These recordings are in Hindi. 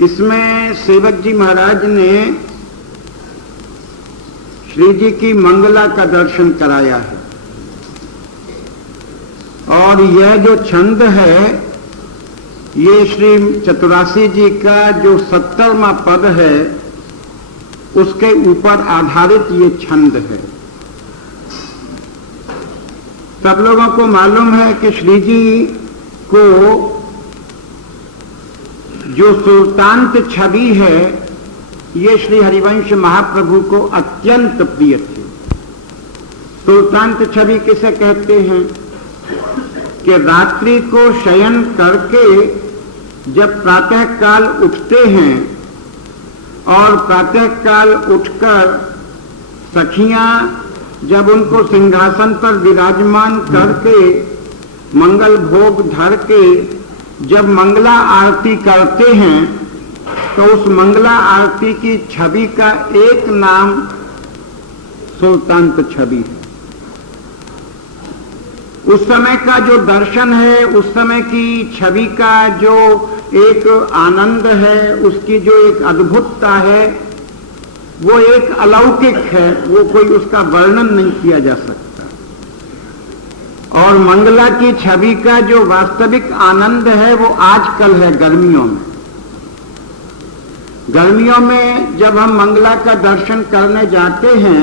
इसमें सेवक जी महाराज ने श्री जी की मंगला का दर्शन कराया है। और यह जो छंद है ये श्री चतुरासी जी का जो 70वां पद है उसके ऊपर आधारित ये छंद है। सब लोगों को मालूम है कि श्री जी को जो सुल्तांत छवि है ये श्री हरिवंश महाप्रभु को अत्यंत प्रिय थी। सुल्तांत छवि किसे कहते हैं कि रात्रि को शयन करके जब प्रातः काल उठते हैं और प्रातः काल उठकर सखियां जब उनको सिंहासन पर विराजमान करके मंगल भोग धर के जब मंगला आरती करते हैं तो उस मंगला आरती की छवि का एक नाम सुल्तांत छवि है। उस समय का जो दर्शन है, उस समय की छवि का जो एक आनंद है, उसकी जो एक अद्भुतता है वो एक अलौकिक है, वो कोई उसका वर्णन नहीं किया जा सकता। और मंगला की छवि का जो वास्तविक आनंद है वो आजकल है गर्मियों में। गर्मियों में जब हम मंगला का दर्शन करने जाते हैं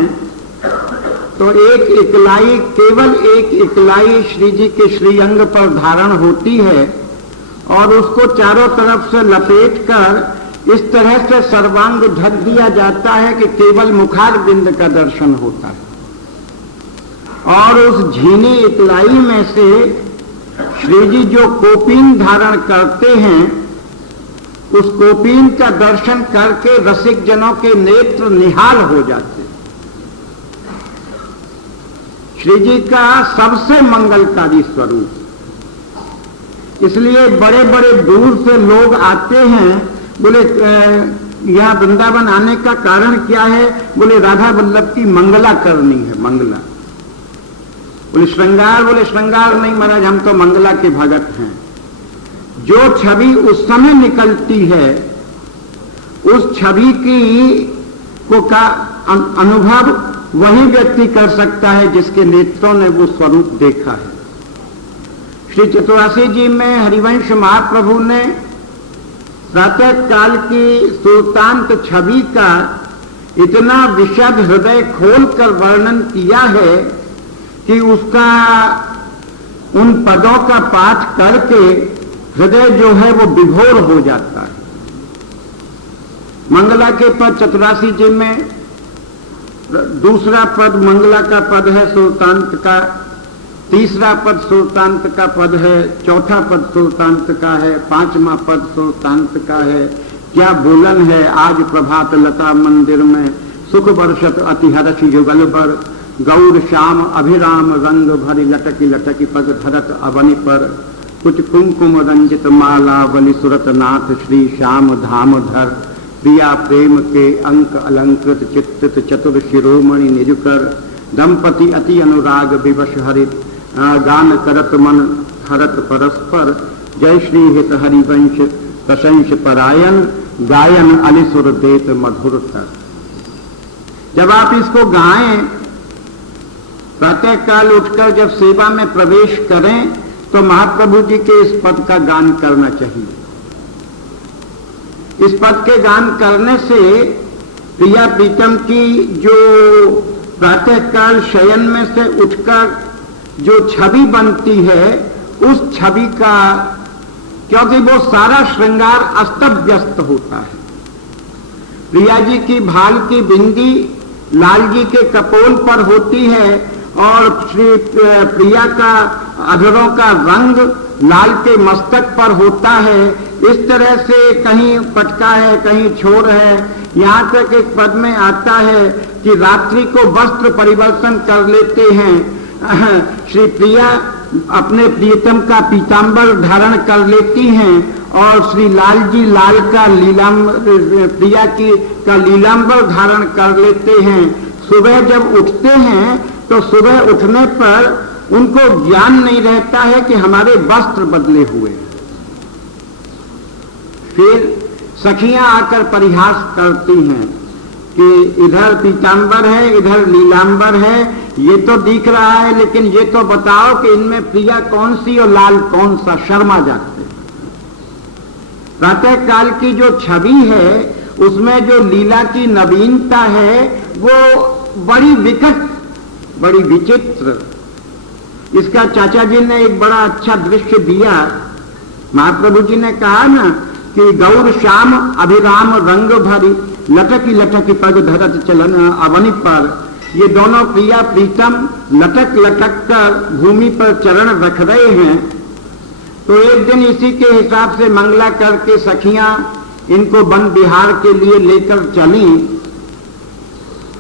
तो एक इकलाई, केवल एक इकलाई श्री जी के श्रीअंग पर धारण होती है और उसको चारों तरफ से लपेटकर इस तरह से सर्वांग ढक दिया जाता है कि केवल मुखार बिंद का दर्शन होता है। और उस झीनी इकलाई में से श्री जी जो कोपीन धारण करते हैं, उस कोपीन का दर्शन करके रसिक जनों के नेत्र निहाल हो जाते हैं। श्री जी का सबसे मंगलकारी स्वरूप, इसलिए बड़े बड़े दूर से लोग आते हैं। बोले यहाँ वृंदावन आने का कारण क्या है? बोले राधा वल्लभ की मंगला करनी है। मंगला बोले श्रृंगार, बोले श्रृंगार नहीं महाराज, हम तो मंगला के भगत हैं। जो छवि उस समय निकलती है उस छवि की को का अनुभव वही व्यक्ति कर सकता है जिसके नेत्रों ने वो स्वरूप देखा है। श्री चतुरासी जी में हरिवंश महाप्रभु ने प्रातः काल की सुल्तांत छवि का इतना विशद हृदय खोलकर वर्णन किया है कि उसका उन पदों का पाठ करके हृदय जो है वो विभोर हो जाता है। मंगला के पद चतुरासी जी में दूसरा पद मंगला का पद है सुल्तांत का, तीसरा पद सुल्तांत का पद है, चौथा पद सुल्तांत का है, पांचवा पद सुल्तांत का है। क्या बोलन है आज प्रभात लता मंदिर में, सुख वर्षत अति हर्ष युगल पर, गौर श्याम अभिराम रंग भरी लटकी लटकी पग धरत अवनि पर, कुछ कुमकुम रंजित माला बलि सुरत नाथ श्री श्याम धाम धर, प्रिया प्रेम के अंक अलंकृत चित्त चतुर शिरोमणि निजुकर, दंपति अति अनुराग विवश हरित गान करत मन हरत परस्पर, जय श्री हित हरिवंश प्रशंस परायण, गायन अलिसुर देत मधुर तर। जब आप इसको गाएं, प्रातः काल उठकर जब सेवा में प्रवेश करें तो महाप्रभु जी के इस पद का गान करना चाहिए। इस पद के गान करने से प्रिया प्रीतम की जो प्रातः काल शयन में से उठकर जो छवि बनती है उस छवि का, क्योंकि वो सारा श्रृंगार अस्त व्यस्त होता है। प्रिया जी की भाल की बिंदी लाल जी के कपोल पर होती है और श्री प्रिया का अधरों का रंग लाल के मस्तक पर होता है। इस तरह से कहीं पटका है, कहीं छोर है। यहाँ तक एक पद में आता है कि रात्रि को वस्त्र परिवर्तन कर लेते हैं। श्री प्रिया अपने प्रियतम का पीतांबर धारण कर लेती हैं और श्री लाल जी लाल का प्रिया की का लीलांबर धारण कर लेते हैं। सुबह जब उठते हैं तो सुबह उठने पर उनको ज्ञान नहीं रहता है कि हमारे वस्त्र बदले हुए। फिर सखियां आकर परिहास करती हैं कि इधर पीतांबर है, इधर नीलांबर है, ये तो दिख रहा है, लेकिन ये तो बताओ कि इनमें प्रिया कौन सी और लाल कौन सा। शर्मा जाते। प्रातः काल की जो छवि है उसमें जो लीला की नवीनता है वो बड़ी विकट, बड़ी विचित्र। इसका चाचा जी ने एक बड़ा अच्छा दृश्य दिया। महाप्रभु जी ने कहा ना कि गौर श्याम अभिराम रंग भरी, लटकी लटकी पग धरत चलन अवनि पर। ये दोनों प्रिया प्रीतम लटक लटक कर भूमि पर चरण रख रहे हैं। तो एक दिन इसी के हिसाब से मंगला करके सखियां इनको वन विहार के लिए लेकर चली।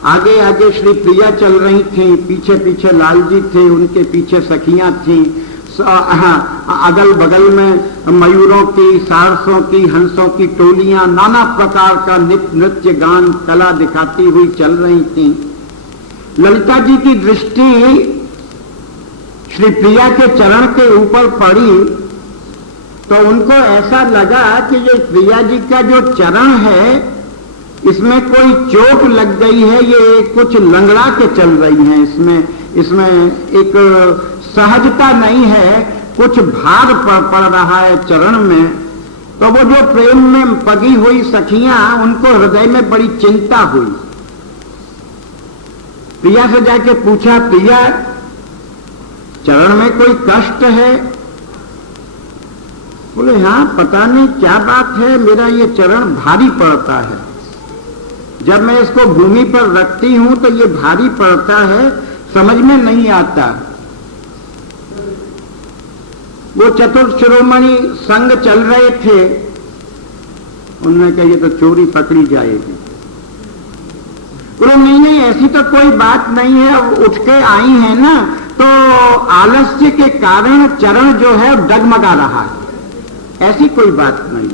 आगे आगे श्री प्रिया चल रही थी, पीछे पीछे लाल जी थे, उनके पीछे सखियां थी। अगल बगल में मयूरों की, सारसों की, हंसों की टोलियां नाना प्रकार का नृत्य गान कला दिखाती हुई चल रही थी। ललिता जी की दृष्टि श्री प्रिया के चरण के ऊपर पड़ी तो उनको ऐसा लगा कि ये प्रिया जी का जो चरण है इसमें कोई चोट लग गई है, ये कुछ लंगड़ा के चल रही हैं, इसमें एक सहजता नहीं है, कुछ भार पड़ रहा है चरण में। तो वो जो प्रेम में पगी हुई सखियां, उनको हृदय में बड़ी चिंता हुई। प्रिया से जाके पूछा, प्रिया चरण में कोई कष्ट है? बोले हाँ, पता नहीं क्या बात है, मेरा ये चरण भारी पड़ता है। जब मैं इसको भूमि पर रखती हूं तो ये भारी पड़ता है, समझ में नहीं आता। वो चतुर्थ शिरोमणि संग चल रहे थे, उन्होंने कहा ये तो चोरी पकड़ी जाएगी। बोले नहीं नहीं, ऐसी तो कोई बात नहीं है, उठ के आई है ना, तो आलस्य के कारण चरण जो है डगमगा रहा है, ऐसी कोई बात नहीं।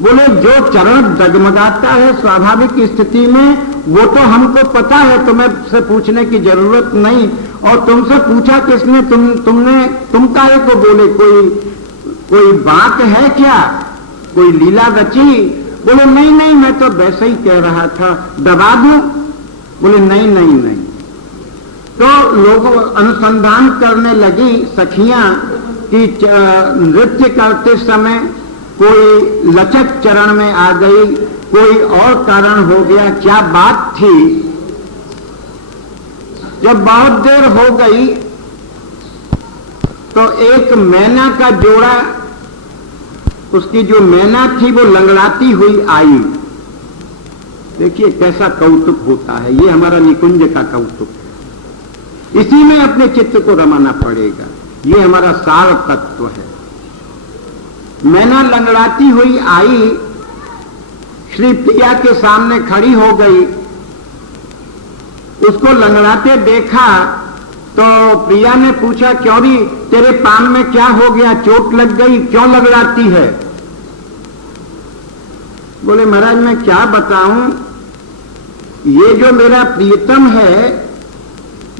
बोले जो चरण डगमगाता है स्वाभाविक स्थिति में वो तो हमको पता है, तुम्हें से पूछने की जरूरत नहीं। और तुमसे पूछा किसने? तुम काहे को बोले? कोई बात है क्या? कोई लीला रची? बोले नहीं नहीं, मैं तो वैसे ही कह रहा था, दबा दूं? बोले नहीं नहीं नहीं। तो लोग अनुसंधान करने लगी सखियां कि नृत्य करते समय कोई लचक चरण में आ गई, कोई और कारण हो गया, क्या बात थी। जब बहुत देर हो गई तो एक मैना का जोड़ा, उसकी जो मैना थी वो लंगड़ाती हुई आई। देखिए कैसा कौतुक होता है, ये हमारा निकुंज का कौतुक है, इसी में अपने चित्त को रमाना पड़ेगा, ये हमारा सार तत्व है। मैना लंगड़ाती हुई आई, श्री प्रिया के सामने खड़ी हो गई, उसको लंगड़ाते देखा तो प्रिया ने पूछा, क्यों री तेरे पान में क्या हो गया, चोट लग गई, क्यों लंगड़ाती है? बोले महाराज मैं क्या बताऊं, ये जो मेरा प्रियतम है,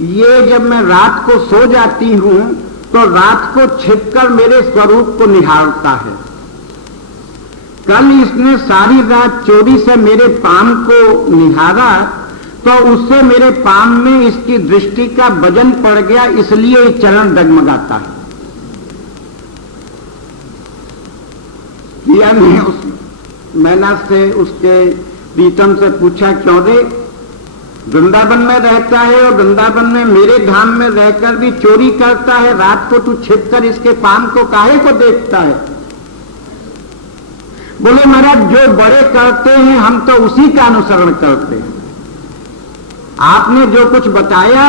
ये जब मैं रात को सो जाती हूं तो रात को छिपकर मेरे स्वरूप को निहारता है। कल इसने सारी रात चोरी से मेरे पाम को निहारा तो उससे मेरे पाम में इसकी दृष्टि का वजन पड़ गया, इसलिए ये चरण डगमगाता है। किया ने उस मैना से, उसके प्रीतम से पूछा, क्यों रे वृंदावन में रहता है और वृंदावन में मेरे धाम में रहकर भी चोरी करता है, रात को तू छिपकर इसके पाम को काहे को देखता है? बोले महाराज जो बड़े करते हैं हम तो उसी का अनुसरण करते हैं। आपने जो कुछ बताया,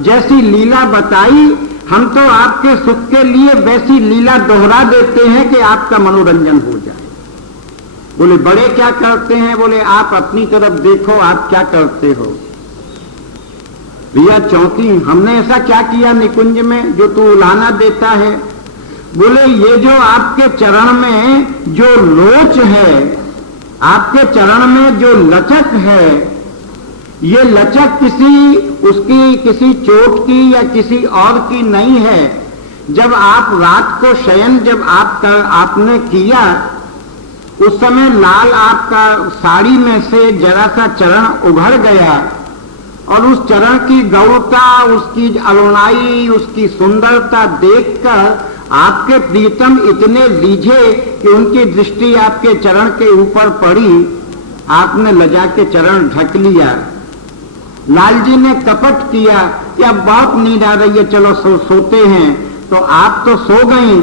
जैसी लीला बताई, हम तो आपके सुख के लिए वैसी लीला दोहरा देते हैं कि आपका मनोरंजन हो जाए। बोले बड़े क्या करते हैं? बोले आप अपनी तरफ देखो, आप क्या करते हो। भैया चौंकी, हमने ऐसा क्या किया निकुंज में जो तू उलाना देता है? बोले ये जो आपके चरण में जो लोच है, आपके चरण में जो लचक है, ये लचक किसी चोट की या किसी और की नहीं है। जब आप रात को शयन जब आपने किया, उस समय लाल आपका साड़ी में से जरा सा चरण उभर गया और उस चरण की गौरता, उसकी अरुणाई, उसकी सुंदरता देखकर आपके प्रीतम इतने रीझे कि उनकी दृष्टि आपके चरण के ऊपर पड़ी। आपने लजा के चरण ढक लिया। लाल जी ने कपट किया कि अब बहुत नींद आ रही है, चलो सोते हैं। तो आप तो सो गई,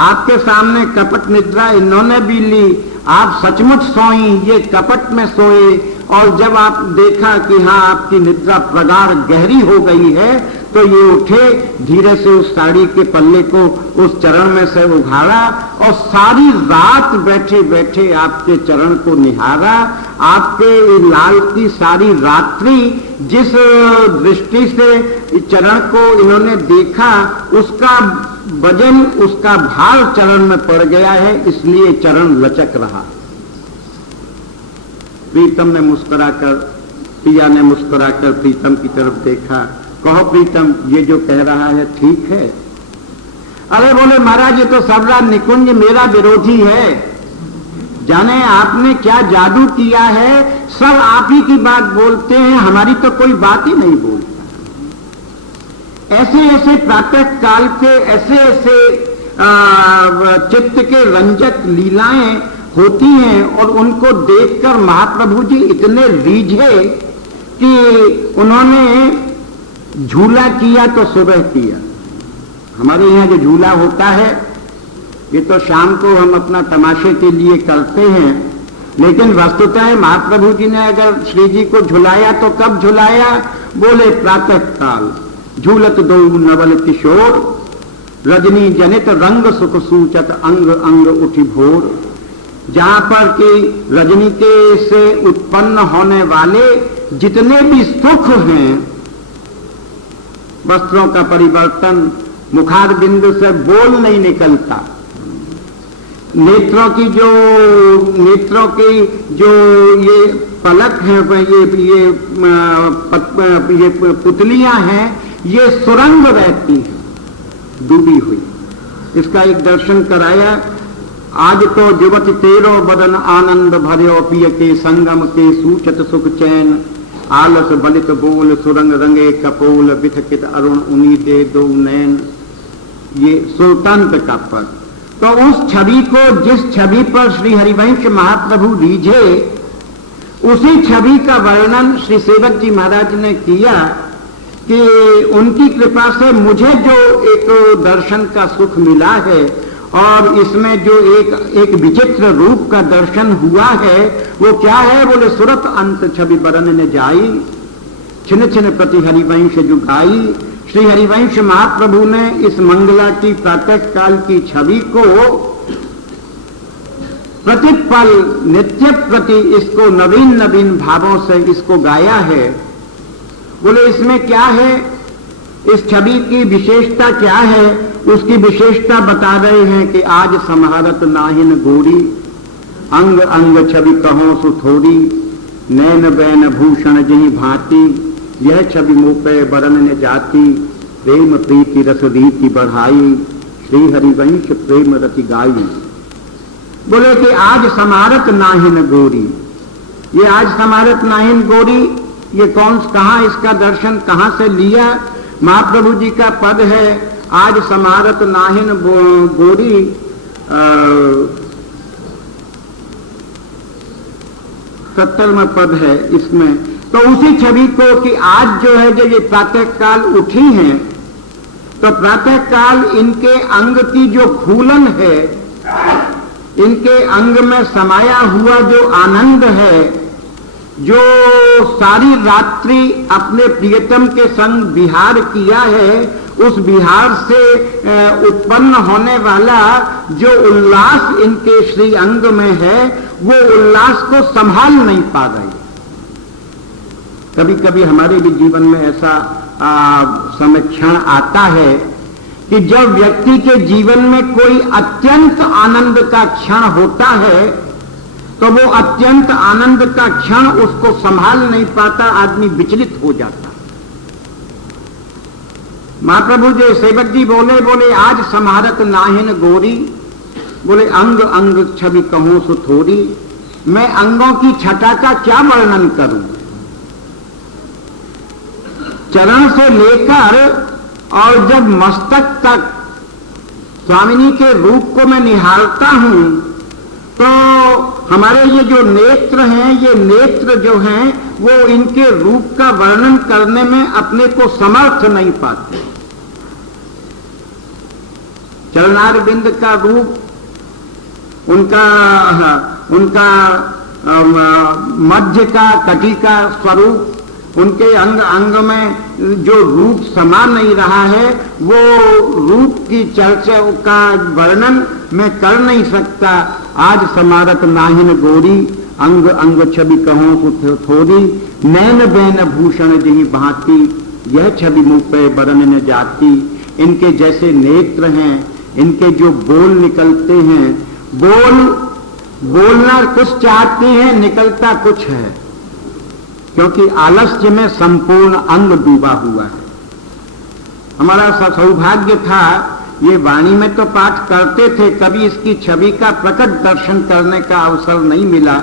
आपके सामने कपट निद्रा इन्होंने भी ली। आप सचमुच सोई, ये कपट में सोए। और जब आप देखा कि हाँ आपकी निद्रा प्रगाढ़ गहरी हो गई है, तो ये उठे, धीरे से उस साड़ी के पल्ले को उस चरण में से उघाड़ा और सारी रात बैठे बैठे आपके चरण को निहारा। आपके लाल की सारी रात्रि जिस दृष्टि से चरण को इन्होंने देखा, उसका वजन, उसका भार चरण में पड़ गया है, इसलिए चरण लचक रहा। प्रीतम ने मुस्कुराकर, पिया ने मुस्कुराकर प्रीतम की तरफ देखा। कहो प्रीतम, ये जो कह रहा है ठीक है? अरे बोले महाराज, ये तो सबरा निकुंज मेरा विरोधी है। जाने आपने क्या जादू किया है, सब आप ही की बात बोलते हैं, हमारी तो कोई बात ही नहीं बोलता। ऐसे ऐसे प्रातः काल के ऐसे ऐसे चित्त के रंजक लीलाएं होती हैं और उनको देखकर महाप्रभु जी इतने रीझे कि उन्होंने झूला किया तो सुबह किया। हमारे यहाँ जो झूला होता है, ये तो शाम को हम अपना तमाशे के लिए करते हैं, लेकिन वस्तुतः महाप्रभु जी ने अगर श्री जी को झुलाया तो कब झुलाया? बोले प्रातः काल झूलत दो नवल किशोर, रजनी जनित रंग सुख सूचत अंग अंग उठी भोर। जहां पर कि रजनी के से उत्पन्न होने वाले जितने भी सुख हैं, वस्त्रों का परिवर्तन, मुखार बिंदु से बोल नहीं निकलता, नेत्रों की जो ये पलक है, ये पुतलियां हैं, ये सुरंग रहती हैं डूबी हुई। इसका एक दर्शन कराया। आज तो जुवत तेरो बदन आनंद भर्यो, पिय के संगम के सूचत सुख चैन। आलस बलित बोल सुरंग रंगे कपोल, बिथकित अरुण उनी दे दो नैन। ये सुल्तानत का पद। तो उस छवि को, जिस छवि पर श्री हरिवंश महाप्रभु रीझे, उसी छवि का वर्णन श्री सेवक जी महाराज ने किया कि उनकी कृपा से मुझे जो एक दर्शन का सुख मिला है और इसमें जो एक विचित्र रूप का दर्शन हुआ है, वो क्या है? बोले सुरत अंत छवि बरन ने जाई, छिन छिन प्रति हरिवंश जुगाई। श्री हरिवंश महाप्रभु ने इस मंगला की प्रातः काल की छवि को प्रतिपल नित्य प्रति इसको नवीन नवीन भावों से इसको गाया है। बोले इसमें क्या है? इस छवि की विशेषता क्या है? उसकी विशेषता बता रहे हैं कि आज समारत नाहिन गोरी, अंग अंग छवि कहो सुथोरी, नैन बैन भूषण जही भांति, यह छवि मुपे बरन ने जाती, प्रेम प्रीति रस रीति बढ़ाई, श्री हरिवंश प्रेम रति गाई। बोले कि आज समारत नाहिन गोरी, ये आज समारत नाहिन गोरी, ये कौन, कहां इसका दर्शन कहां से लिया? महाप्रभु जी का पद है, आज समारत नाहिन गोरी, 70वां पद है इसमें। तो उसी छवि को कि आज जो है, जब ये प्रातः काल उठी हैं, तो प्रातः काल इनके अंग की जो फूलन है, इनके अंग में समाया हुआ जो आनंद है, जो सारी रात्रि अपने प्रियतम के संग विहार किया है, उस विहार से उत्पन्न होने वाला जो उल्लास इनके श्री अंग में है, वो उल्लास को संभाल नहीं पा रहे। कभी कभी हमारे भी जीवन में ऐसा समय क्षण आता है कि जब व्यक्ति के जीवन में कोई अत्यंत आनंद का क्षण होता है, तो वो अत्यंत आनंद का क्षण उसको संभाल नहीं पाता, आदमी विचलित हो जाता। महाप्रभु जी सेवक जी बोले आज समारत नाहिन गोरी, बोले अंग अंग छवि कहूं सो थोड़ी, मैं अंगों की छटा का क्या वर्णन करूं। चरण से लेकर और जब मस्तक तक स्वामिनी के रूप को मैं निहारता हूं तो हमारे ये जो नेत्र हैं, ये नेत्र जो हैं वो इनके रूप का वर्णन करने में अपने को समर्थ नहीं पाते। चरणारविंद का रूप, उनका मध्य का कटी का स्वरूप, उनके अंग अंग में जो रूप समा नहीं रहा है, वो रूप की चर्चा का वर्णन मैं कर नहीं सकता। आज समारत नाहिन गोरी, अंग अंग छवि कहूं थोड़ी, नैन बैन भूषण जही भांति, यह छवि मुंह पे बरन न जाती। इनके जैसे नेत्र हैं, इनके जो बोल निकलते हैं, बोलना कुछ चाहते हैं, निकलता कुछ है, क्योंकि आलस्य में संपूर्ण अंग डूबा हुआ है। हमारा सौभाग्य था, ये वाणी में तो पाठ करते थे, कभी इसकी छवि का प्रकट दर्शन करने का अवसर नहीं मिला।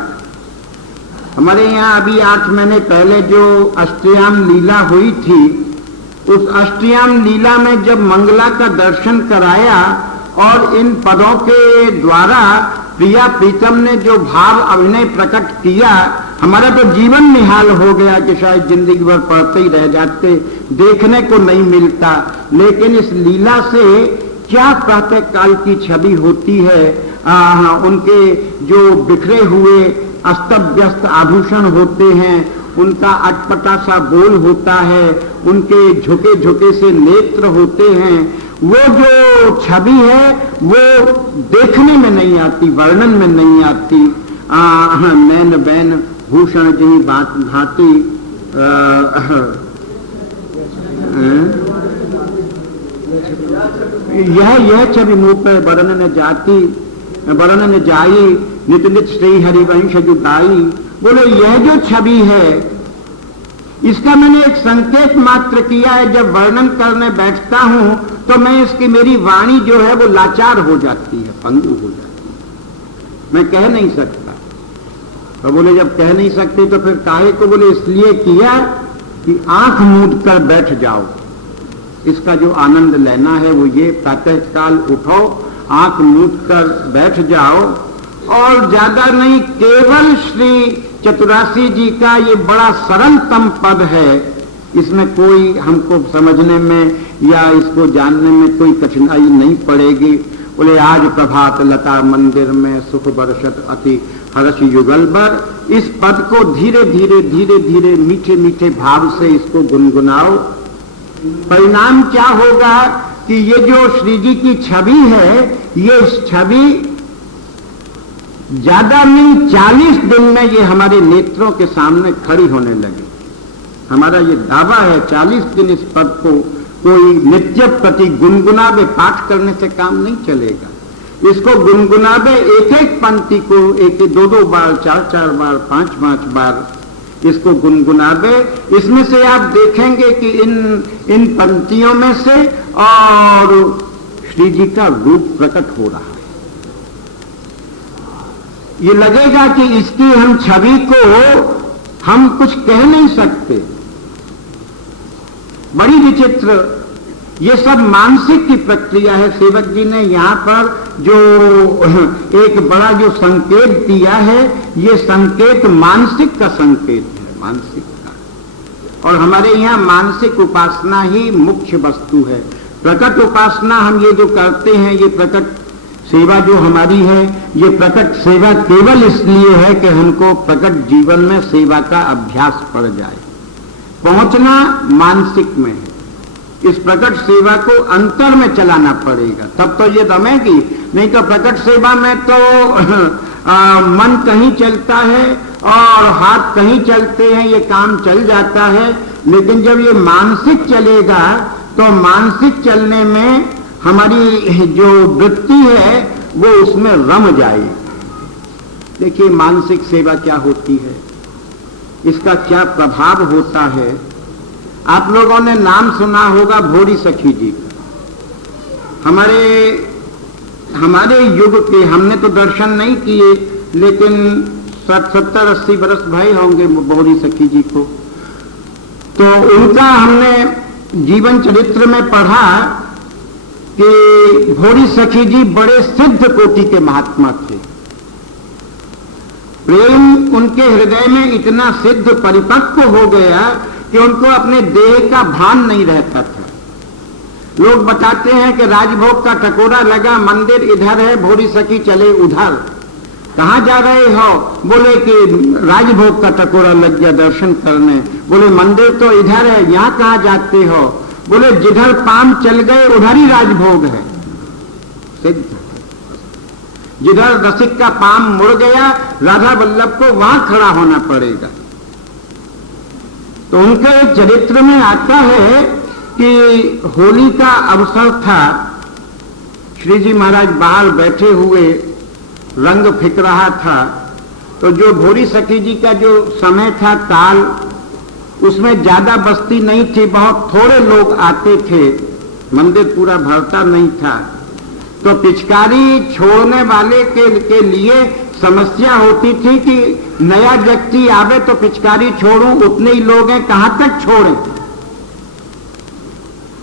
हमारे यहाँ अभी 8 महीने पहले जो अष्टयाम लीला हुई थी, उस अष्टयाम लीला में जब मंगला का दर्शन कराया और इन पदों के द्वारा प्रिया प्रीतम ने जो भाव अभिनय प्रकट किया, हमारा तो जीवन निहाल हो गया कि शायद जिंदगी भर पढ़ते ही रह जाते, देखने को नहीं मिलता। लेकिन इस लीला से क्या प्रातः काल की छवि होती है, उनके जो बिखरे हुए अस्त व्यस्त आभूषण होते हैं, उनका अटपटा सा बोल होता है, उनके झुके झुके से नेत्र होते हैं, वो जो छवि है वो देखने में नहीं आती, वर्णन में नहीं आती। नैन बैन भूषण जही बात भांति, यह छवि मुंह पे वर्णन न जाती, वर्णन न जाई, नित नित श्री हरिवंश जुटाई। बोले यह जो छवि है, इसका मैंने एक संकेत मात्र किया है। जब वर्णन करने बैठता हूं तो मैं इसकी, मेरी वाणी जो है वो लाचार हो जाती है, पंगु हो जाती है, मैं कह नहीं सकता। तो बोले जब कह नहीं सकते तो फिर काहे को, बोले इसलिए किया कि आंख मूंद कर बैठ जाओ। इसका जो आनंद लेना है वो ये, प्रातःकाल उठो, आंख मूंद कर बैठ जाओ, और ज्यादा नहीं, केवल श्री चतुरासी जी का ये बड़ा सरलतम पद है, इसमें कोई हमको समझने में या इसको जानने में कोई कठिनाई नहीं पड़ेगी। बोले आज प्रभात लता मंदिर में सुख बरसत अति हर्ष युगल बर। इस पद को धीरे धीरे धीरे धीरे मीठे मीठे भाव से इसको गुनगुनाओ। परिणाम क्या होगा कि ये जो श्री जी की छवि है, ये छवि ज्यादा नहीं 40 दिन में ये हमारे नेत्रों के सामने खड़ी होने लगी। हमारा ये दावा है, 40 दिन इस पद को कोई नित्य प्रति गुनगुनावे, पाठ करने से काम नहीं चलेगा। इसको गुनगुनावे, एक एक पंक्ति को एक दो दो बार, 4-4 बार, 5-5 बार इसको गुनगुनावे। इसमें से आप देखेंगे कि इन पंक्तियों में से और श्री जी का रूप प्रकट हो रहा है। ये लगेगा कि इसकी हम छवि को हम कुछ कह नहीं सकते, बड़ी विचित्र। ये सब मानसिक की प्रक्रिया है। सेवक जी ने यहाँ पर जो एक बड़ा जो संकेत दिया है, ये संकेत मानसिक का संकेत है, मानसिक का। और हमारे यहाँ मानसिक उपासना ही मुख्य वस्तु है। प्रकट उपासना हम ये जो करते हैं, ये प्रकट सेवा जो हमारी है, ये प्रकट सेवा केवल इसलिए है कि हमको प्रकट जीवन में सेवा का अभ्यास पड़ जाए। पहुंचना मानसिक में है, इस प्रकट सेवा को अंतर में चलाना पड़ेगा, तब तो ये रमेगी। नहीं तो प्रकट सेवा में तो मन कहीं चलता है और हाथ कहीं चलते हैं, ये काम चल जाता है। लेकिन जब ये मानसिक चलेगा तो मानसिक चलने में हमारी जो वृत्ति है वो उसमें रम जाएगी। देखिए मानसिक सेवा क्या होती है, इसका क्या प्रभाव होता है। आप लोगों ने नाम सुना होगा भोरी सखी जी का। हमारे हमारे युग के, हमने तो दर्शन नहीं किए, लेकिन 70-80 बरस भय होंगे भौरी सखी जी को, तो उनका हमने जीवन चरित्र में पढ़ा कि भौरी सखी जी बड़े सिद्ध कोटि के महात्मा थे। प्रेम उनके हृदय में इतना सिद्ध परिपक्व हो गया कि उनको अपने देह का भान नहीं रहता था। लोग बताते हैं कि राजभोग का टकोरा लगा, मंदिर इधर है, भौरी सखी चले उधर। कहां जा रहे हो? बोले कि राजभोग का टकोरा लग गया दर्शन करने। बोले मंदिर तो इधर है, यहां कहां जाते हो? बोले जिधर पाम चल गए उधर ही राजभोग है। सिद्ध, जिधर रसिक का पाम मुड़ गया, राधा वल्लभ को वहां खड़ा होना पड़ेगा। तो उनके चरित्र में आता है कि होली का अवसर था, श्री जी महाराज बाहर बैठे हुए, रंग फिक रहा था, तो जो भौरी सखी जी का जो समय था काल, उसमें ज्यादा बस्ती नहीं थी, बहुत थोड़े लोग आते थे, मंदिर पूरा भरता नहीं था। तो पिचकारी छोड़ने वाले के लिए समस्या होती थी कि नया व्यक्ति आवे तो पिचकारी छोड़ूं, उतने ही लोग हैं, कहां तक छोड़ें।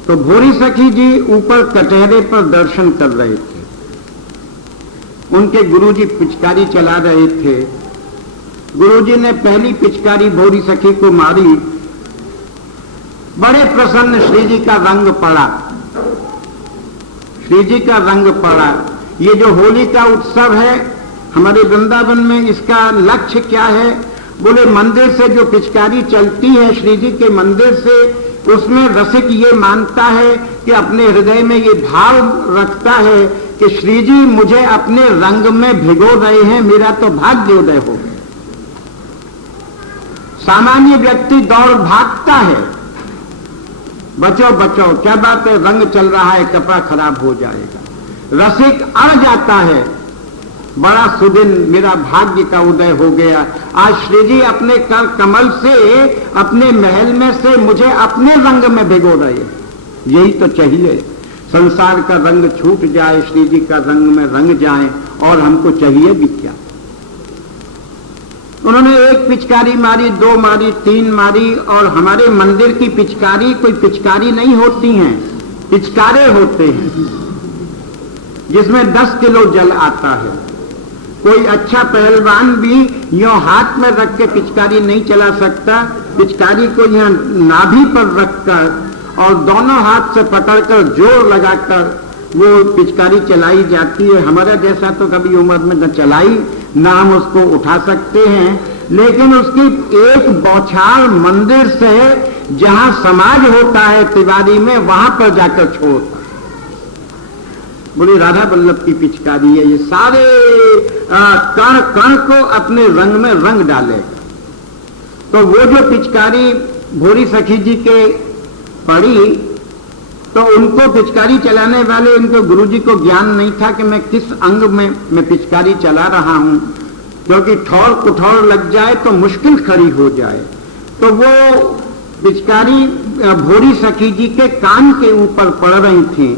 तो भौरी सखी जी ऊपर कटहरे पर दर्शन कर रहे थे, उनके गुरुजी पिचकारी चला रहे थे। गुरुजी ने पहली पिचकारी भौरी सखी को मारी, बड़े प्रसन्न श्री जी का रंग पड़ा, श्री जी का रंग पड़ा। ये जो होली का उत्सव है हमारे वृंदावन में, इसका लक्ष्य क्या है? बोले मंदिर से जो पिचकारी चलती है श्री जी के मंदिर से, उसमें रसिक ये मानता है कि अपने हृदय में ये भाव रखता है कि श्री जी मुझे अपने रंग में भिगो रहे हैं, मेरा तो भाग्योदय हो गया। सामान्य व्यक्ति दौड़ भागता है, बचो बचो, क्या बात है, रंग चल रहा है, कपड़ा खराब हो जाएगा। रसिक अड़ जाता है, बड़ा सुदिन, मेरा भाग्य का उदय हो गया। आज श्री जी अपने कर कमल से, अपने महल में से मुझे अपने रंग में भिगो रहे हैं। यही तो चाहिए, संसार का रंग छूट जाए, श्री जी का रंग में रंग जाए, और हमको चाहिए भी क्या। उन्होंने एक पिचकारी मारी, 2 मारी, 3 मारी, और हमारे मंदिर की पिचकारी कोई पिचकारी नहीं होती हैं, पिचकारे होते हैं जिसमें 10 किलो जल आता है। कोई अच्छा पहलवान भी यूं हाथ में रख के पिचकारी नहीं चला सकता, पिचकारी को यहां नाभि पर रखकर और दोनों हाथ से पकड़कर जोर लगाकर वो पिचकारी चलाई जाती है। हमारा जैसा तो कभी उम्र में न चलाई, ना हम उसको उठा सकते हैं, लेकिन उसकी एक बौछार मंदिर से जहां समाज होता है तिवारी में, वहां पर जाकर छोड़ता। बोले राधा वल्लभ की पिचकारी है, ये सारे कण कण को अपने रंग में रंग डालेगा। तो वो जो पिचकारी भौरी सखी जी के पड़ी, तो उनको पिचकारी चलाने वाले उनको गुरुजी को ज्ञान नहीं था कि मैं किस अंग में मैं पिचकारी चला रहा हूं, क्योंकि ठौर कुठौर लग जाए तो मुश्किल खड़ी हो जाए। तो वो पिचकारी भौरी सखी जी के कान के ऊपर पड़ रही थी।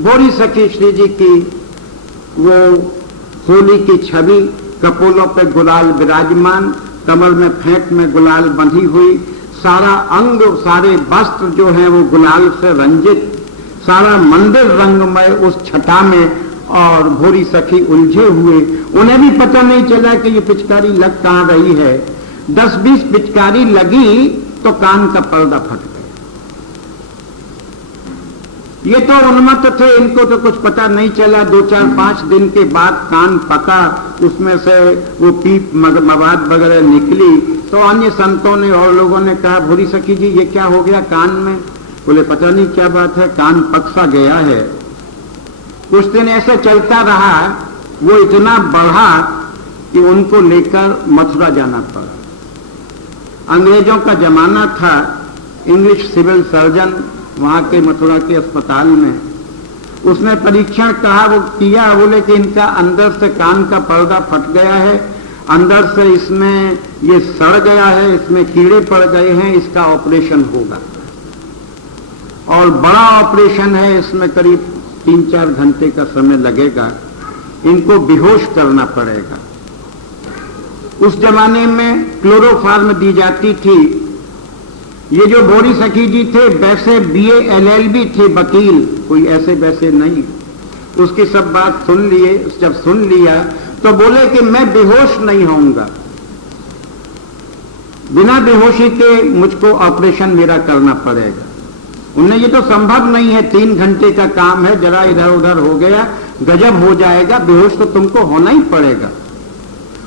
भौरी सखी श्री जी की वो होली की छवि, कपोलों पे गुलाल विराजमान, कमर में फेंट में गुलाल बंधी हुई, सारा अंग, सारे वस्त्र जो हैं वो गुलाल से रंजित, सारा मंदिर रंगमय उस छटा में, और भौरी सखी उलझे हुए। उन्हें भी पता नहीं चला कि ये पिचकारी लग कहां रही है। 10-20 पिचकारी लगी तो कान का पर्दा फट गया। ये तो उन्मत्त थे, इनको तो कुछ पता नहीं चला। 2-4-5 दिन के बाद कान पका, उसमें से वो पीप मवाद वगैरह निकली। तो अन्य संतों ने और लोगों ने कहा, भौरी सखी जी ये क्या हो गया कान में? बोले पता नहीं क्या बात है, कान पक सा गया है। कुछ दिन ऐसे चलता रहा, वो इतना बढ़ा कि उनको लेकर मथुरा जाना पड़ा। अंग्रेजों का जमाना था, इंग्लिश सिविल सर्जन वहां के मथुरा के अस्पताल में, उसने परीक्षण कहा वो किया, बोले कि इनका अंदर से कान का पर्दा फट गया है, अंदर से इसमें ये सड़ गया है, इसमें कीड़े पड़ गए हैं, इसका ऑपरेशन होगा। और बड़ा ऑपरेशन है, इसमें करीब 3-4 घंटे का समय लगेगा, इनको बेहोश करना पड़ेगा। उस जमाने में क्लोरोफार्म दी जाती थी। ये जो भोरी सखी जी थे वैसे BA LLB थे वकील, कोई ऐसे वैसे नहीं। उसकी सब बात सुन लिए, जब सुन लिया तो बोले कि मैं बेहोश नहीं होऊंगा, बिना बेहोशी के मुझको ऑपरेशन मेरा करना पड़ेगा। उन्हें ये तो संभव नहीं है, 3 घंटे का काम है, जरा इधर उधर हो गया गजब हो जाएगा, बेहोश तो तुमको होना ही पड़ेगा।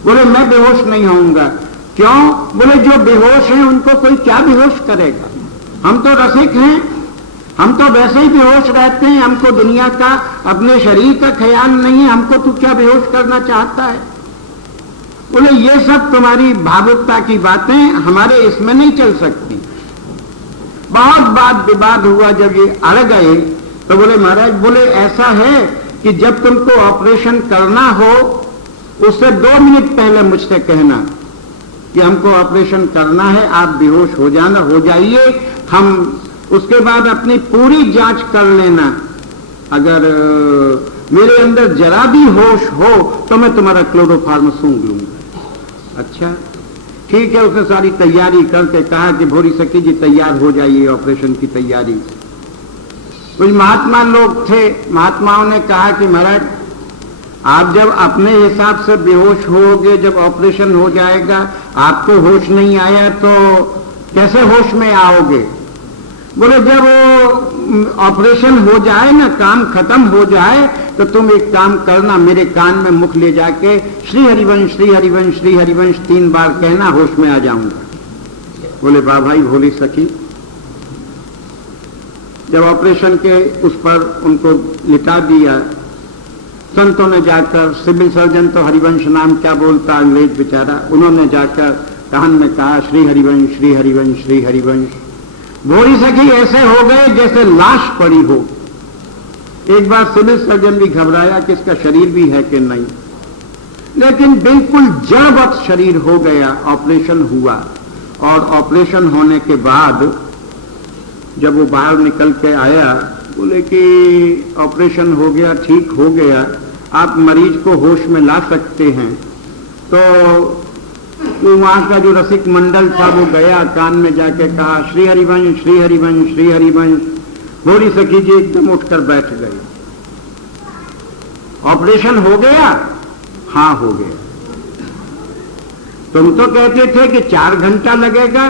बोले मैं बेहोश नहीं होऊंगा। क्यों? बोले जो बेहोश हैं उनको कोई क्या बेहोश करेगा, हम तो रसिक हैं, हम तो वैसे ही बेहोश रहते हैं, हमको दुनिया का अपने शरीर का ख्याल नहीं है, हमको तू क्या बेहोश करना चाहता है। बोले ये सब तुम्हारी भावुकता की बातें हमारे इसमें नहीं चल सकती। बहुत बात विवाद हुआ, जब ये अड़ गए तो बोले महाराज, बोले ऐसा है कि जब तुमको ऑपरेशन करना हो उससे 2 मिनट पहले मुझसे कहना कि हमको ऑपरेशन करना है, आप बेहोश हो जाना, हो जाइए, हम उसके बाद अपनी पूरी जांच कर लेना, अगर मेरे अंदर जरा भी होश हो तो मैं तुम्हारा क्लोरोफार्म सूंघ लूंगा। अच्छा ठीक है। उसने सारी तैयारी करके कहा कि भोरी सखी जी तैयार हो जाइए ऑपरेशन की तैयारी। कुछ महात्मा लोग थे, महात्माओं ने कहा कि महाराज आप जब अपने हिसाब से बेहोश होगे, जब ऑपरेशन हो जाएगा, आपको होश नहीं आया तो कैसे होश में आओगे। बोले जब ऑपरेशन हो जाए ना, काम खत्म हो जाए, तो तुम एक काम करना, मेरे कान में मुख ले जाके श्री हरिवंश श्री हरिवंश श्री हरिवंश 3 बार कहना, होश में आ जाऊंगा। बोले वाह भाई भोली सखी। जब ऑपरेशन के उस पर उनको लिटा दिया, संतों ने जाकर, सिविल सर्जन तो हरिवंश नाम क्या बोलता अंग्रेज बेचारा, उन्होंने जाकर कान में कहा श्री हरिवंश श्री हरिवंश श्री हरिवंश। भोरी सखी ऐसे हो गए जैसे लाश पड़ी हो। एक बार सिविल सर्जन भी घबराया कि इसका शरीर भी है कि नहीं, लेकिन बिल्कुल जड़वत शरीर हो गया। ऑपरेशन हुआ और ऑपरेशन होने के बाद जब वो बाहर निकल के आया, बोले कि ऑपरेशन हो गया, ठीक हो गया, आप मरीज को होश में ला सकते हैं। तो वहां का जो रसिक मंडल था वो गया, कान में जाके कहा श्री हरिवंश श्री हरिवंश श्री हरिवंश। भोरी सखी जी एकदम उठकर बैठ गई। ऑपरेशन हो गया? हाँ हो गया। तुम तो कहते थे कि 4 घंटा लगेगा।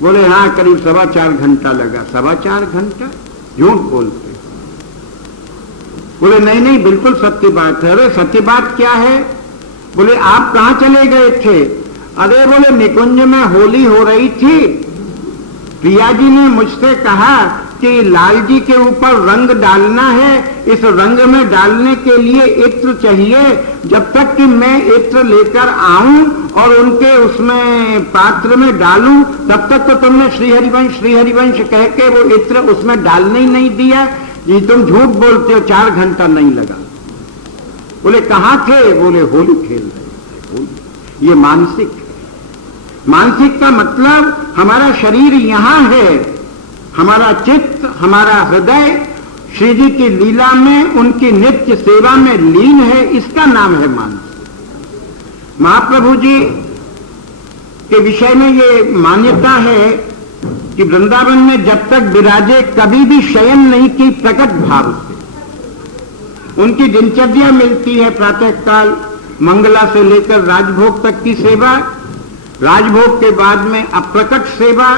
बोले हाँ करीब 4.25 घंटा लगा। 4.25 घंटा? झूठ बोलते। बोले नहीं नहीं बिल्कुल सत्य बात है। अरे सत्य बात क्या है? बोले आप कहां चले गए थे? अरे बोले निकुंज में होली हो रही थी, प्रिया जी ने मुझसे कहा कि लाल जी के ऊपर रंग डालना है, इस रंग में डालने के लिए इत्र चाहिए, जब तक कि मैं इत्र लेकर आऊं और उनके उसमें पात्र में डालूं तब तक तो तुमने श्री हरिवंश कह के वो इत्र उसमें डालने ही नहीं दिया। ये तुम झूठ बोलते हो, 4 घंटा नहीं लगा। बोले कहां थे? बोले होली खेल रहे थे। ये मानसिक है। मानसिक का मतलब हमारा शरीर यहां है, हमारा चित्त, हमारा हृदय श्री जी की लीला में, उनकी नित्य सेवा में लीन है, इसका नाम है मानसिक। महाप्रभु जी के विषय में ये मान्यता है कि वृंदावन में जब तक विराजे कभी भी शयन नहीं की प्रकट भाव से। उनकी दिनचर्या मिलती है प्रातःकाल मंगला से लेकर राजभोग तक की सेवा, राजभोग के बाद में अप्रकट सेवा,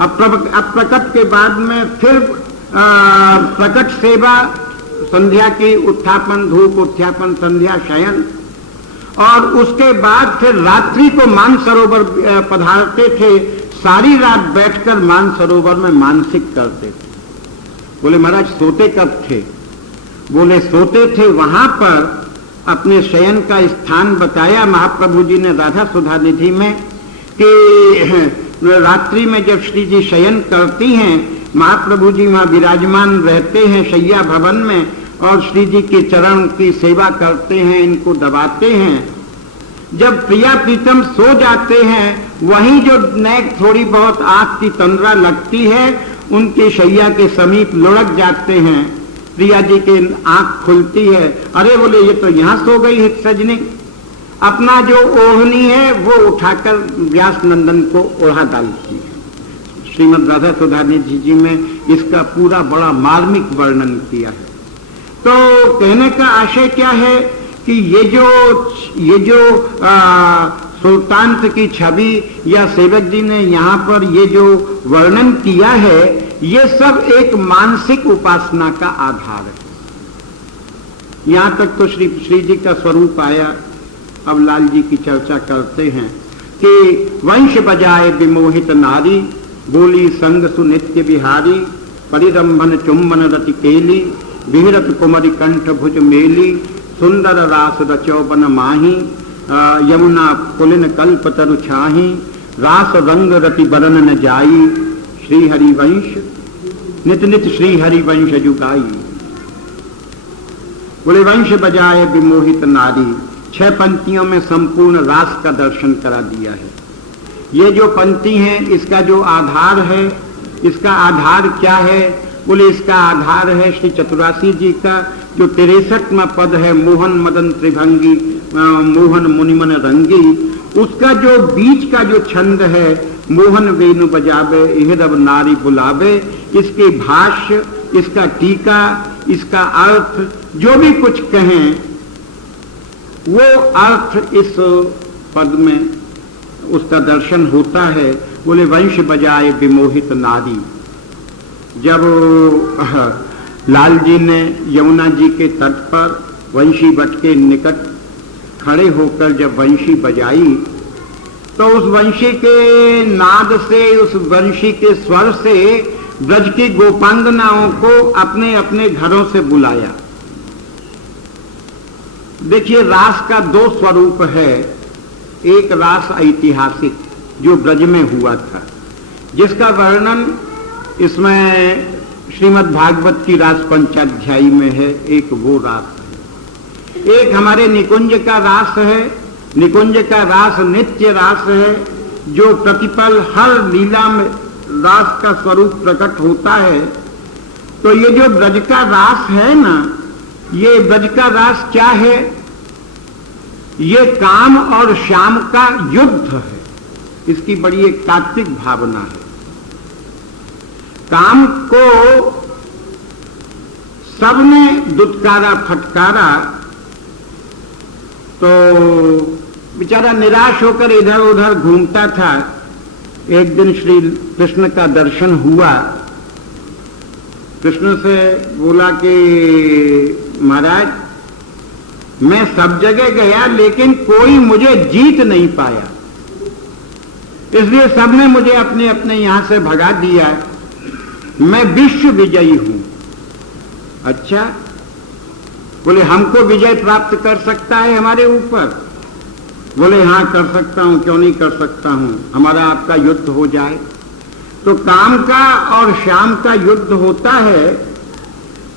अप्रकट के बाद में फिर प्रकट सेवा, संध्या की उत्थापन, धूप उत्थापन, संध्या शयन, और उसके बाद फिर रात्रि को मानसरोवर पधारते थे। सारी रात बैठकर मानसरोवर में मानसिक करते थे। बोले महाराज सोते कब थे? बोले सोते थे वहां पर अपने शयन का स्थान बताया महाप्रभु जी ने राधा सुधा निधि में कि रात्रि में जब श्री जी शयन करती हैं, महाप्रभु जी वहां विराजमान रहते हैं शैया भवन में और श्री जी के चरण की सेवा करते हैं, इनको दबाते हैं। जब प्रिया प्रीतम सो जाते हैं, वहीं जो नेक थोड़ी बहुत आंख की तंद्रा लगती है, उनके शैया के समीप लुढ़क जाते हैं। प्रिया जी की आंख खुलती है, अरे बोले ये तो यहां सो गई है सजनी। अपना जो ओढ़नी है वो उठाकर व्यास नंदन को ओढ़ा डालती है। श्रीमद् राधा सुधानिधि जी में इसका पूरा बड़ा मार्मिक वर्णन किया है। तो कहने का आशय क्या है कि ये जो सुल्तान की छवि या सेवक जी ने यहाँ पर ये जो वर्णन किया है, ये सब एक मानसिक उपासना का आधार है। यहाँ तक तो श्री जी का स्वरूप आया। अब लाल जी की चर्चा करते हैं कि वंश बजाए विमोहित नारी, बोली संग सुनित्य बिहारी, परिरंभन चुंबन रति केली, विहरत कुमरी कंठ भुज मेली, सुंदर रास रचौबन माही, यमुना पुलिन कल्प तरु छाही, रास रंग रति बरन न जाई, श्री हरिवंश नित नित श्री हरिवंश जुगाई। बोले वंश बजाए विमोहित नारी, 6 पंक्तियों में संपूर्ण रास का दर्शन करा दिया है। ये जो पंक्ति है इसका जो आधार है, इसका आधार क्या है? बोले इसका आधार है श्री चतुरासी जी का जो 63वां पद है, मोहन मदन त्रिभंगी मोहन मुनिमन रंगी, उसका जो बीच का जो छंद है, मोहन वेणु बजावे इहरब नारी बुलावे, इसके भाष्य, इसका टीका, इसका अर्थ जो भी कुछ कहें वो अर्थ इस पद में उसका दर्शन होता है। बोले वंश बजाए विमोहित नारी, जब लाल जी ने यमुना जी के तट पर वंशी वट के निकट खड़े होकर जब वंशी बजाई, तो उस वंशी के नाद से, उस वंशी के स्वर से ब्रज की गोपांगनाओं को अपने अपने घरों से बुलाया। देखिए रास का 2 स्वरूप है। एक रास ऐतिहासिक जो ब्रज में हुआ था, जिसका वर्णन इसमें श्रीमद् भागवत की रास पंचाध्यायी में है, एक वो रास है। एक हमारे निकुंज का रास है। निकुंज का रास नित्य रास है, जो प्रतिपल हर लीला में रास का स्वरूप प्रकट होता है। तो ये जो ब्रज का रास है ना, ये ब्रज का रास क्या है? ये काम और श्याम का युद्ध है। इसकी बड़ी एक तात्विक भावना है। काम को सबने दुत्कारा फटकारा, तो बेचारा निराश होकर इधर उधर घूमता था। एक दिन श्री कृष्ण का दर्शन हुआ। कृष्ण से बोला कि महाराज, मैं सब जगह गया लेकिन कोई मुझे जीत नहीं पाया, इसलिए सबने मुझे अपने अपने यहां से भगा दिया। मैं विश्व विजयी हूं। अच्छा, बोले हमको विजय प्राप्त कर सकता है हमारे ऊपर? बोले हाँ कर सकता हूं, क्यों नहीं कर सकता हूं, हमारा आपका युद्ध हो जाए। तो काम का और श्याम का युद्ध होता है,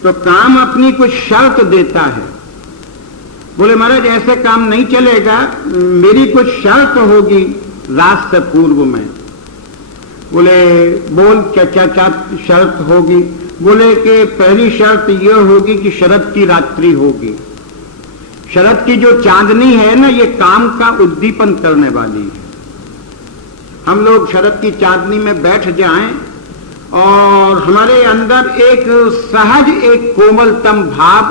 तो काम अपनी कुछ शर्त देता है। बोले महाराज ऐसे काम नहीं चलेगा, मेरी कुछ शर्त होगी रात से पूर्व में। बोले बोल क्या शर्त होगी? बोले कि पहली शर्त यह होगी कि शरद की रात्रि होगी। शरद की जो चांदनी है ना, ये काम का उद्दीपन करने वाली है। हम लोग शरद की चांदनी में बैठ जाएं और हमारे अंदर एक सहज, एक कोमलतम भाव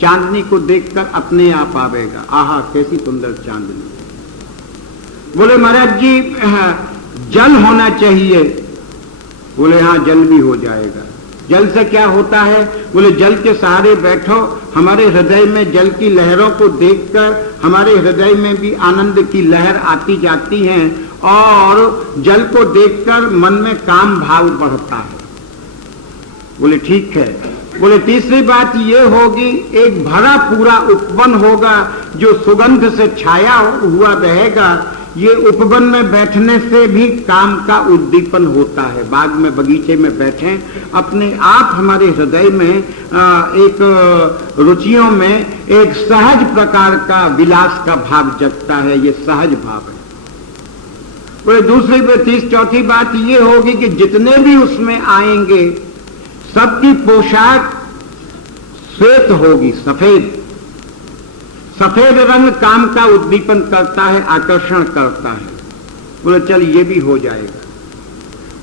चांदनी को देखकर अपने आप आवेगा, आहा कैसी सुंदर चांदनी। बोले महाराज जी जल होना चाहिए। बोले हाँ जल भी हो जाएगा। जल से क्या होता है? बोले जल के सहारे बैठो, हमारे हृदय में जल की लहरों को देखकर हमारे हृदय में भी आनंद की लहर आती जाती है और जल को देखकर मन में काम भाव बढ़ता है। बोले ठीक है। बोले तीसरी बात ये होगी, एक भरा पूरा उपवन होगा जो सुगंध से छाया हुआ रहेगा। ये उपवन में बैठने से भी काम का उद्दीपन होता है। बाग में, बगीचे में बैठें, अपने आप हमारे हृदय में एक रुचियों में एक सहज प्रकार का विलास का भाव जगता है। ये सहज भाव है। बोले दूसरी चौथी बात ये होगी कि जितने भी उसमें आएंगे सबकी पोशाक श्वेत होगी, सफेद। सफेद रंग काम का उद्दीपन करता है, आकर्षण करता है। बोले चल ये भी हो जाएगा।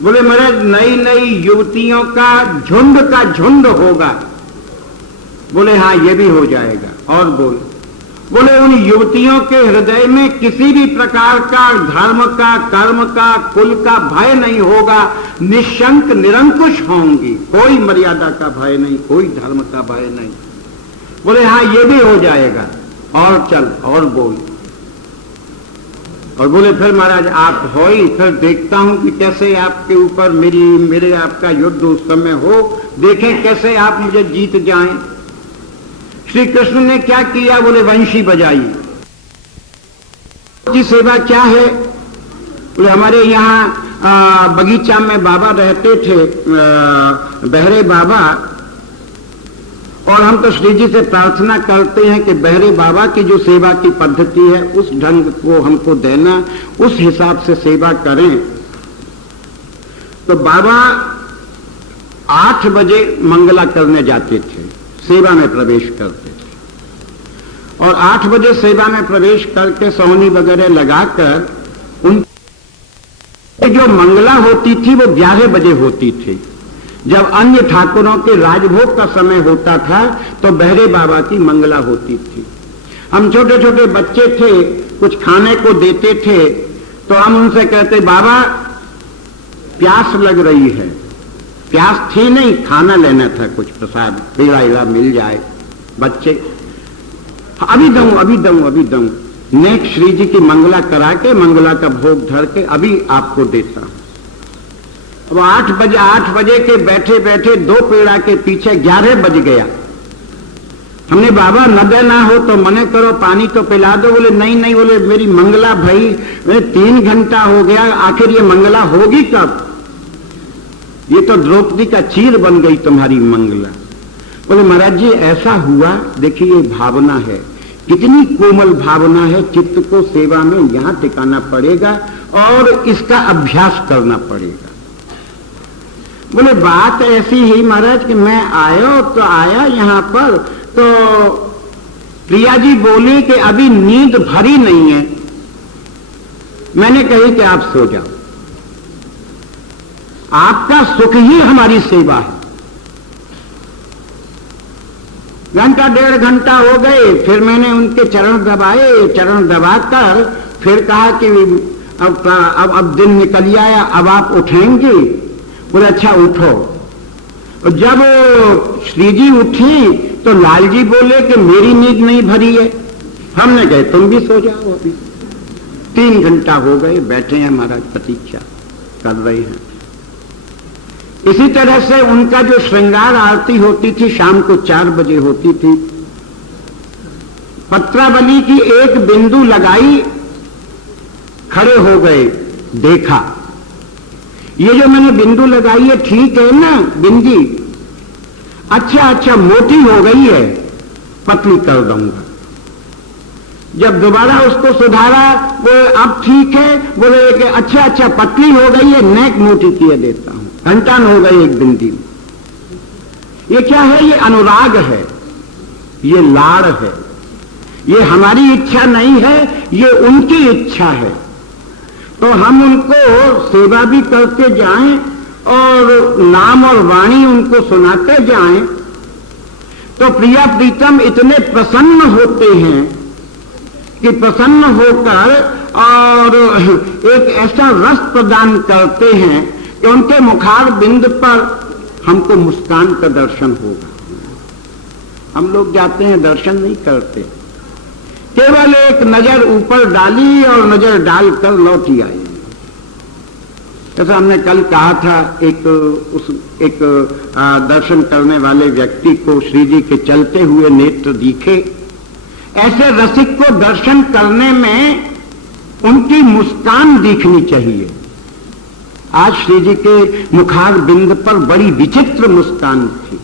बोले महाराज नई नई युवतियों का झुंड होगा। बोले हाँ ये भी हो जाएगा। और बोले उन युवतियों के हृदय में किसी भी प्रकार का धर्म का, कर्म का, कुल का भय नहीं होगा, निशंक निरंकुश होंगी, कोई मर्यादा का भय नहीं, कोई धर्म का भय नहीं। बोले हाँ ये भी हो जाएगा। और चल और बोल। और बोले फिर महाराज आप हो ही, फिर देखता हूं कि कैसे आपके ऊपर मेरे आपका युद्ध उस समय हो, देखें कैसे आप मुझे जीत जाएं। श्री कृष्ण ने क्या किया? बोले वंशी बजाई। की सेवा क्या है? बोले हमारे यहाँ बगीचा में बाबा रहते थे, बहरे बाबा, और हम तो श्री जी से प्रार्थना करते हैं कि बहरे बाबा की जो सेवा की पद्धति है उस ढंग को हमको देना, उस हिसाब से सेवा करें। तो बाबा 8 बजे मंगला करने जाते थे, सेवा में प्रवेश करते थे, और 8 बजे सेवा में प्रवेश करके सोहनी वगैरह लगाकर उन जो मंगला होती थी वो 11 बजे होती थी। जब अन्य ठाकुरों के राजभोग का समय होता था तो बहरे बाबा की मंगला होती थी। हम छोटे छोटे बच्चे थे, कुछ खाने को देते थे तो हम उनसे कहते बाबा प्यास लग रही है। प्यास थी नहीं, खाना लेना था, कुछ प्रसाद पीला इला मिल जाए। बच्चे अभी दऊं नेक श्री जी की मंगला करा के, मंगला का भोग धर के अभी आपको देता हूं। अब 8 बजे के बैठे बैठे 2 पेड़ा के पीछे 11 बज गया। हमने बाबा न देना हो तो मने करो, पानी तो पिला दो। बोले नहीं, बोले मेरी मंगला भाई 3 घंटा हो गया, आखिर ये मंगला होगी कब? ये तो द्रौपदी का चीर बन गई तुम्हारी मंगला। बोले महाराज जी ऐसा हुआ, देखिए ये भावना है, कितनी कोमल भावना है, चित्त को सेवा में यहां टिकाना पड़ेगा और इसका अभ्यास करना पड़ेगा। बोले बात ऐसी ही महाराज कि मैं आया यहां पर तो प्रिया जी बोली कि अभी नींद भरी नहीं है। मैंने कही कि आप सो जाओ, आपका सुख ही हमारी सेवा है। घंटा 1.5 घंटा हो गए, फिर मैंने उनके चरण दबाए, चरण दबाकर फिर कहा कि अब दिन निकल आया, अब आप उठेंगे? बोले अच्छा उठो। और जब श्री जी उठी तो लाल जी बोले कि मेरी नींद नहीं भरी है। हमने कहे तुम भी सो जाओ, अभी 3 घंटा हो गए, बैठे हैं महाराज, प्रतीक्षा कर रहे हैं। इसी तरह से उनका जो श्रृंगार आरती होती थी शाम को 4 बजे होती थी। पत्रावली की एक बिंदु लगाई, खड़े हो गए, देखा ये जो मैंने बिंदु लगाई है ठीक है ना बिंदी? अच्छा मोटी हो गई है, पतली कर दूंगा। जब दोबारा उसको सुधारा, वो अब ठीक है। बोले कि अच्छा पतली हो गई है, नेक मोटी किए देता हूं। घंटान हो गई एक बिंदी। ये क्या है? ये अनुराग है, ये लाड़ है, ये हमारी इच्छा नहीं है, ये उनकी इच्छा है। तो हम उनको सेवा भी करते जाएं और नाम और वाणी उनको सुनाते जाएं तो प्रिया प्रीतम इतने प्रसन्न होते हैं कि प्रसन्न होकर और एक ऐसा रस प्रदान करते हैं कि उनके मुखार बिंद पर हमको मुस्कान का दर्शन होगा। हम लोग जाते हैं, दर्शन नहीं करते, केवल एक नजर ऊपर डाली और नजर डालकर लौट आई। जैसा हमने कल कहा था, एक दर्शन करने वाले व्यक्ति को श्री जी के चलते हुए नेत्र दिखे। ऐसे रसिक को दर्शन करने में उनकी मुस्कान दिखनी चाहिए। आज श्री जी के मुखार बिंद पर बड़ी विचित्र मुस्कान थी।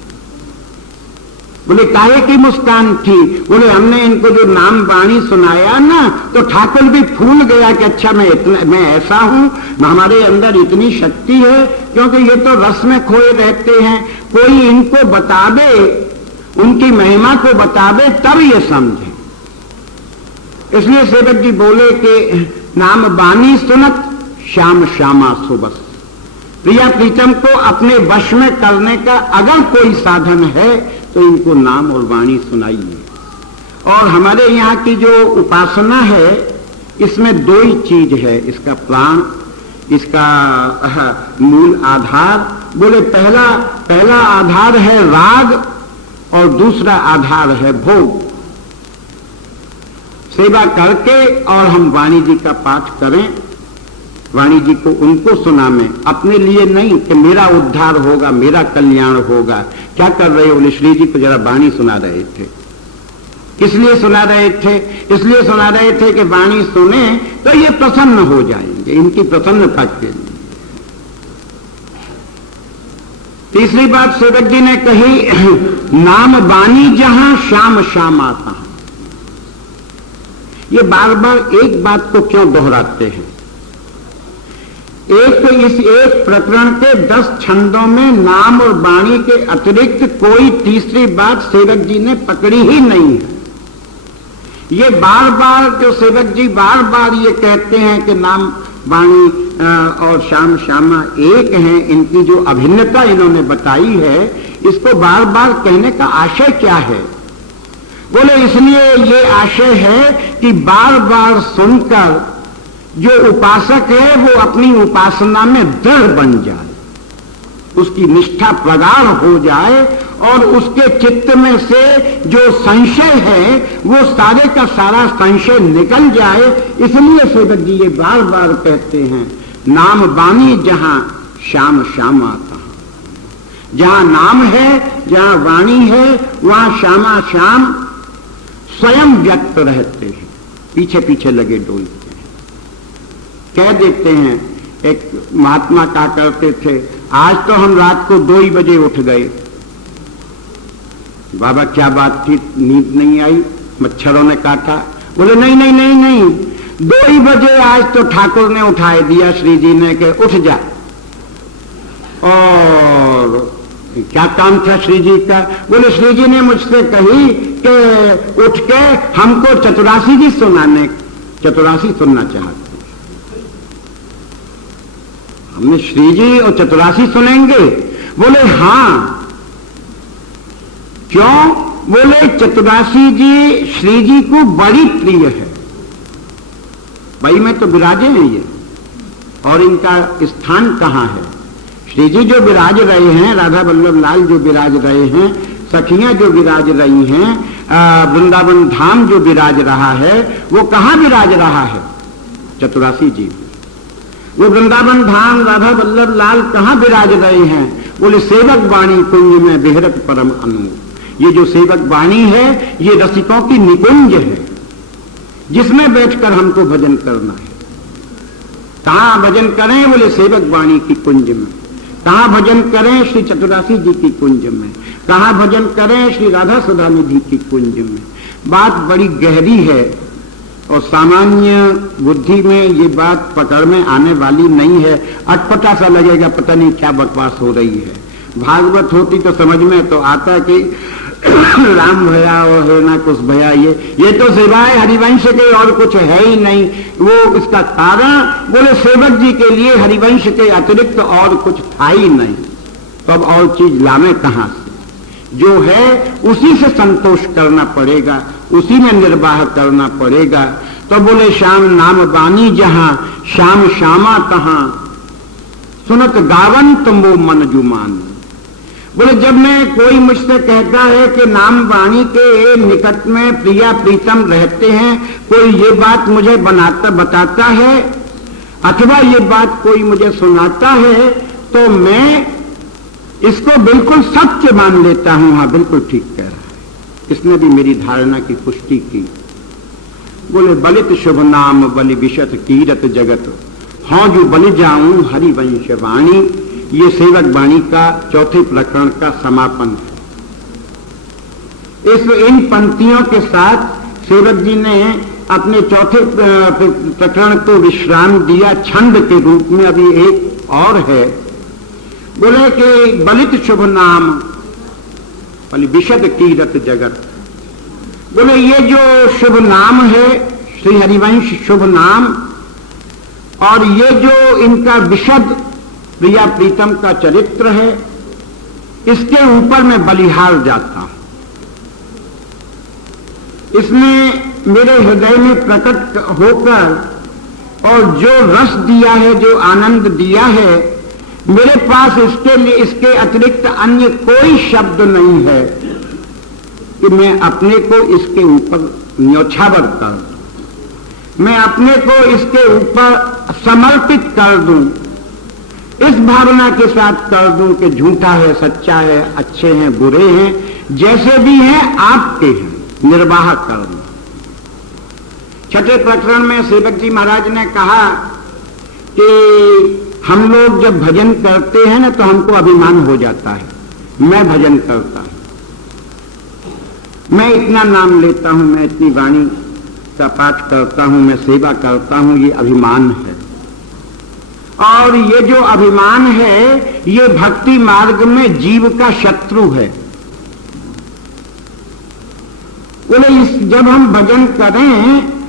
बोले काहे की मुस्कान थी? बोले हमने इनको जो नाम वाणी सुनाया ना तो ठाकुर भी फूल गया कि अच्छा मैं ऐसा हूं, हमारे अंदर इतनी शक्ति है। क्योंकि ये तो रस में खोए रहते हैं, कोई इनको बता दे उनकी महिमा को बतावे तब ये समझे। इसलिए सेवक जी बोले कि नाम बानी सुनत श्याम श्यामा सुबस। प्रिया प्रीतम को अपने वश में करने का अगर कोई साधन है तो इनको नाम और वाणी सुनाइए। और हमारे यहाँ की जो उपासना है इसमें दो ही चीज है, इसका प्राण, इसका मूल आधार। बोले पहला आधार है राग और दूसरा आधार है भोग। सेवा करके और हम वाणी जी का पाठ करें, वाणी जी को उनको सुनावें, अपने लिए नहीं कि मेरा उद्धार होगा, मेरा कल्याण होगा। क्या कर रहे हो? बोले श्री जी को जरा वाणी सुना रहे थे। किस लिए सुना रहे थे? इसलिए सुना रहे थे कि वाणी सुने तो ये प्रसन्न हो जाएंगे, इनकी प्रसन्नता के लिए। तीसरी बात सेवक जी ने कही, नाम वाणी जहां श्याम श्याम आता। ये बार बार एक बात को क्यों दोहराते हैं? एक तो इस एक प्रकरण के 10 छंदों में नाम और वाणी के अतिरिक्त कोई तीसरी बात सेवक जी ने पकड़ी ही नहीं है। ये बार बार जो सेवक जी बार बार ये कहते हैं कि नाम वाणी और श्याम श्यामा एक हैं, इनकी जो अभिन्नता इन्होंने बताई है, इसको बार बार कहने का आशय क्या है? बोले इसलिए ये आशय है कि बार बार सुनकर जो उपासक है वो अपनी उपासना में दृढ़ बन जाए, उसकी निष्ठा प्रगाढ़ हो जाए और उसके चित्त में से जो संशय है वो सारे का सारा संशय निकल जाए। इसलिए सेवक जी ये बार बार कहते हैं, नाम वाणी जहां श्याम श्यामा कहां। जहां नाम है, जहां वाणी है, वहां श्यामा श्याम स्वयं व्यक्त रहते हैं, पीछे पीछे लगे डोलते हैं। कह देते हैं, एक महात्मा कहा करते थे, आज तो हम रात को 2 ही बजे उठ गए। बाबा क्या बात थी, नींद नहीं आई, मच्छरों ने काटा? बोले नहीं नहीं नहीं नहीं, 2 ही बजे आज तो ठाकुर ने उठाए दिया, श्री जी ने के उठ जा। और क्या काम था श्री जी का? बोले श्री जी ने मुझसे कही कि उठ के हमको चतुरासी जी सुनाने, चतुरासी सुनना चाहते। हमने श्री जी और चतुरासी सुनेंगे? बोले हाँ। क्यों? बोले चतुरासी जी श्री जी को बड़ी प्रिय है, भाई में तो विराजे हैं ये, और इनका स्थान कहां है? श्री जी जो विराज रहे हैं, राधा वल्लभ लाल जो विराज रहे हैं, सखियां जो विराज रही हैं, वृंदावन धाम जो विराज रहा है, वो कहां विराज रहा है? चतुरासी जी। वो वृंदावन धाम राधा वल्लभ लाल कहां विराज रहे हैं? बोले सेवक वाणी कुंज में विहरत परम अनूप। ये जो सेवक वाणी है ये रसिकों की निकुंज है, जिसमें बैठकर हमको भजन करना है। कहां भजन करें? बोले सेवक वाणी की कुंज में। कहां भजन करें? श्री चतुरासी जी की कुंज में। कहां भजन करें? श्री राधा सुधा निधि की कुंज में। बात बड़ी गहरी है और सामान्य बुद्धि में ये बात पकड़ में आने वाली नहीं है। अटपटा सा लगेगा, पता नहीं क्या बकवास हो रही है। भागवत होती तो समझ में तो आता कि राम भया और है ना कुछ भया, ये तो सिवाय हरिवंश के और कुछ है ही नहीं। वो इसका कारण बोले सेवक जी के लिए हरिवंश के अतिरिक्त और कुछ था ही नहीं, तो अब और चीज लाने कहां से? जो है उसी से संतोष करना पड़ेगा, उसी में निर्वाह करना पड़ेगा। तो बोले श्याम नाम वाणी जहां श्याम श्यामा कहां, सुनत गावन तुमो मन जुमान। बोले जब मैं कोई मुझसे कहता है कि नाम वाणी के निकट में प्रिया प्रीतम रहते हैं, कोई ये बात मुझे बताता है अथवा ये बात कोई मुझे सुनाता है, तो मैं इसको बिल्कुल सत्य मान लेता हूं। हाँ बिल्कुल ठीक कह रहा है, इसने भी मेरी धारणा की पुष्टि की। बोले बलित शुभ नाम बलि विशत कीरत जगत, हाँ जो बलि जाऊं हरिवंश वाणी। ये सेवक वाणी का चौथे प्रकरण का समापन है। इन पंक्तियों के साथ सेवक जी ने अपने चौथे प्रकरण को विश्राम दिया छंद के रूप में। अभी एक और है, बोले कि बलित शुभ नाम बोले विशद कीरत जगत। बोले ये जो शुभ नाम है श्री हरिवंश शुभ नाम, और ये जो इनका विशद प्रिया प्रीतम का चरित्र है, इसके ऊपर मैं बलिहार जाता हूं। इसने मेरे हृदय में प्रकट होकर और जो रस दिया है, जो आनंद दिया है, मेरे पास इसके लिए इसके अतिरिक्त अन्य कोई शब्द नहीं है कि मैं अपने को इसके ऊपर न्यौछावर कर दूं, मैं अपने को इसके ऊपर समर्पित कर दूं, इस भावना के साथ कर दूं कि झूठा है, सच्चा है, अच्छे हैं, बुरे हैं, जैसे भी हैं आपके हैं, निर्वाह कर दूं। छठे प्रकरण में सेवक जी महाराज ने कहा कि हम लोग जब भजन करते हैं ना तो हमको अभिमान हो जाता है, मैं भजन करता हूं, मैं इतना नाम लेता हूं, मैं इतनी वाणी का पाठ करता हूं, मैं सेवा करता हूं, ये अभिमान है। और ये जो अभिमान है ये भक्ति मार्ग में जीव का शत्रु है। बोले जब हम भजन करें